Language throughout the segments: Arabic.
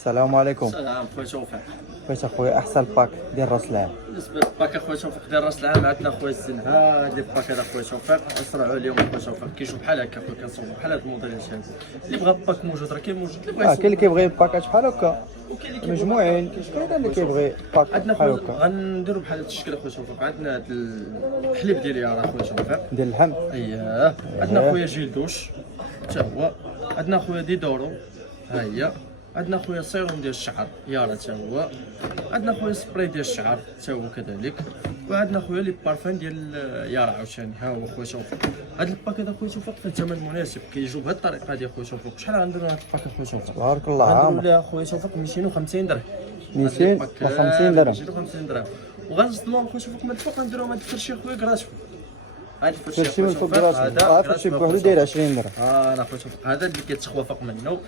السلام عليكم. السلام خويا توفيق. فاش اخويا احسن باك ديال راس العام؟ بالنسبه للباك اخويا توفيق ديال راس العام عندنا خويا الزنها هاد الباك هذا خويا توفيق اسرعوا اليوم خويا توفيق كيجيو بحال هكا خويا كنصوروا بحال هاد الموديلات هادو اللي بغى باك موجود راه كاين موجود اللي بغى كاين اللي كيبغي باكات بحال هكا وكاين اللي مجموعين، كاين اللي كيبغي باك عندنا بحال خويا هكا غنديروا بحال هاد التشكيله خويا توفيق. عندنا هاد الحليب ديال يارا خويا توفيق. ديال اللحم. اييه عندنا خويا جيل دوش حتى هو. عندنا خويا ديدورو ها هي. عندنا خويا سيروم ديال الشعر يارا حتى هو. عندنا خويا سبراي ديال الشعر حتى هو كذلك. وعندنا خويا لي بارفان ديال يارا عاوتاني ها هو خويا توفيق. هاد الباك هذا خويا توفيق فيه الثمن مناسب كيجيو بهاد الطريقه هادي خويا توفيق. شحال غنديروا هاد الباك خويا توفيق؟ تبارك الله غنديروا عامر. لها خويا توفيق 250 درهم. 250 درهم. 250 درهم. وغنصدموا خويا توفيق من الفوق غنديروا هاد الفرشي خويا كراسو. هاد فرشي من الفوق راسو فرشي بوحدو داير 20 درهم. انا خويا توفيق هذا اللي كيتخوفق منه.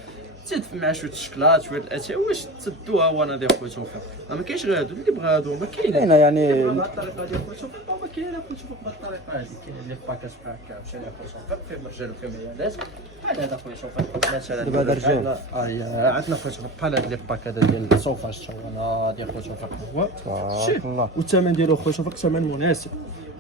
زيد مع شويه الشكلاط شويه الاتاي واش تسدوها وانا ديال خويا توفيق. ما كاينش غير هادو اللي بغا هادو ما كاين. كاينه يعني بهاد الطريقه ديال خويا توفيق ما كاين خويا توفيق بهاد الطريقه هادي. كاين اللي باكاج بحال هكا مشى خويا توفيق فيه مرجان وفيه ميالات بحال هذا خويا توفيق. مثلا دابا هذا رجال. عندنا خويا توفيق بحال هاد لي باك هذا ديال الصوفاج حتى هو انا ديال خويا توفيق هو. تبارك الله. والثمن ديالو خويا توفيق ثمن مناسب.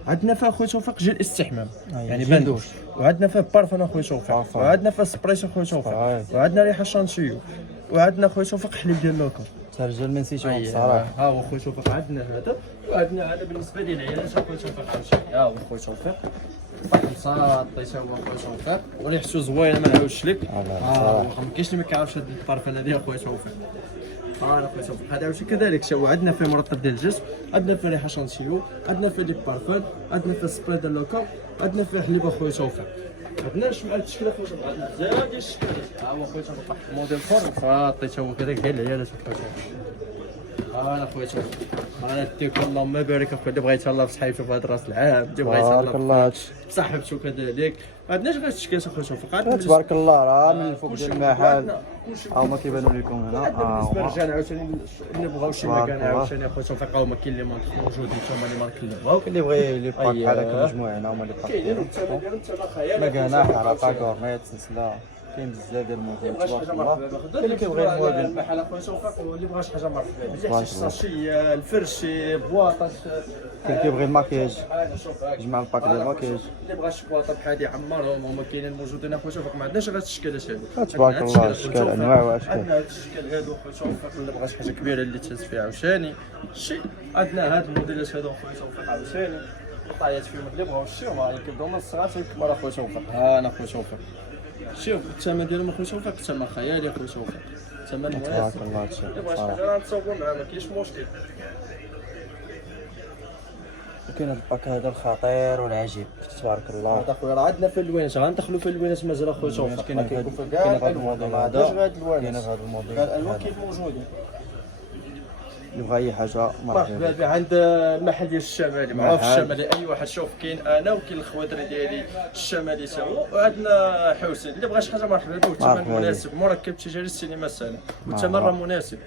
عندنا فيها خويا توفيق جيل استحمام يعني جيل بندوش. وعندنا فيه بارفان خويا توفيق. وعندنا فيه سبريس خويا توفيق. وعندنا ريحه شانشيو. وعندنا خويا توفيق حليب ديال لوكا. تا رجال ما نسيتوهم الصراحه. ها هو خويا توفيق عندنا هذا. وعندنا هذا بالنسبه للعيالات خويا توفيق عاوتاني ها هو خويا توفيق. باك مساطي تا هو خويا توفيق وريحته زوينه ما نعاودش لك. ما كاينش اللي ما كيعرفش هاد البارفان هذه خويا توفيق. انا خويا توفيق هذا عاوتاني كذلك تا هو. عندنا فيه مرطب ديال الجسم. عندنا فيه ريحه شانشيو. عندنا فيه دي بارفان. عندنا فيه سبراي ديال لوكا. عندنا فيه حليب خويا توفيق. عندناش مع التشكيله خويا توفيق. عندنا بزاف ديال التشكيلات ها هو خويا توفيق موديل فور فاطي تا هو كذلك ديال العيالات خويا توفيق. انا خويا توفيق انا ديك اللهم بارك اخويا اللي بغى يتهلا في صحيفته في هذا راس العام اللي بغى تبارك الله. يتهلا بصاحبته كذلك. ما عندناش غير التشكيلات خويا توفيق. تبارك الله راه من الفوق ديال المحل ها هما كيبانوا لكم هنا. بالنسبه للرجال عاوتاني اللي بغاو شي مكان عاوتاني خويا توفيق هما كاين اللي موجودين حتى هما اللي مارك اللي بغاو. اللي بغى لي باك بحال هكا مجموعين هما اللي كاينين باك والثمن ديالهم ثمن خيالي. مكانه حلقه كورنيت سلسله كاين بزاف ديال الموديل تبارك الله. كاين اللي كيبغي الموديل بحال خويا توفيق واللي بغى شي حاجه مرحبا به اللي الشاشيه الفرشي بواطه كاين كيبغي الماكياج جمع الباك ديال الماكياج. اللي بغى شي بواطه بحال هادي يعمرهم هما كاينين موجودين خويا توفيق. ما عندناش غير التشكيلات هادو. تبارك الله اشكال انواع واشكال. عندنا هاد الشكل هادو خويا توفيق اللي بغى شي حاجه كبيره اللي تهز فيها عاوتاني شي. عندنا هاد الموديلات هادو خويا توفيق عاوتاني الطايات فيهم اللي بغاو شي هما كيبداو من الصغار حتى الكبار خويا توفيق. ها انا خويا توفيق شوف الثمن ديالهم خويا توفيق ثمن خيالي خويا توفيق ثمن مناسب. تبارك الله هادشي اللي بغى شي حاجه نتصوروا معاه ما كاينش مشكل. وكاين هاد الباك هذا الخطير والعجيب تبارك الله. هذا خويا راه عندنا في الوينات غندخلوا في الوينات مازال خويا توفيق. كاين هذا الموديل هذا كاين هذا الموديل الالوان كيف موجودين. اللي بغى اي حاجه مرحبا به عند المحل ديال الشمالي معروف الشمالي اي واحد شوف كاين انا وكاين الخوادري ديالي الشمالي تا هو. وعندنا حسين اللي بغى شي حاجه مرحبا به والثمن مناسب مركب تجاري السينما سنه والثمن راه مناسب.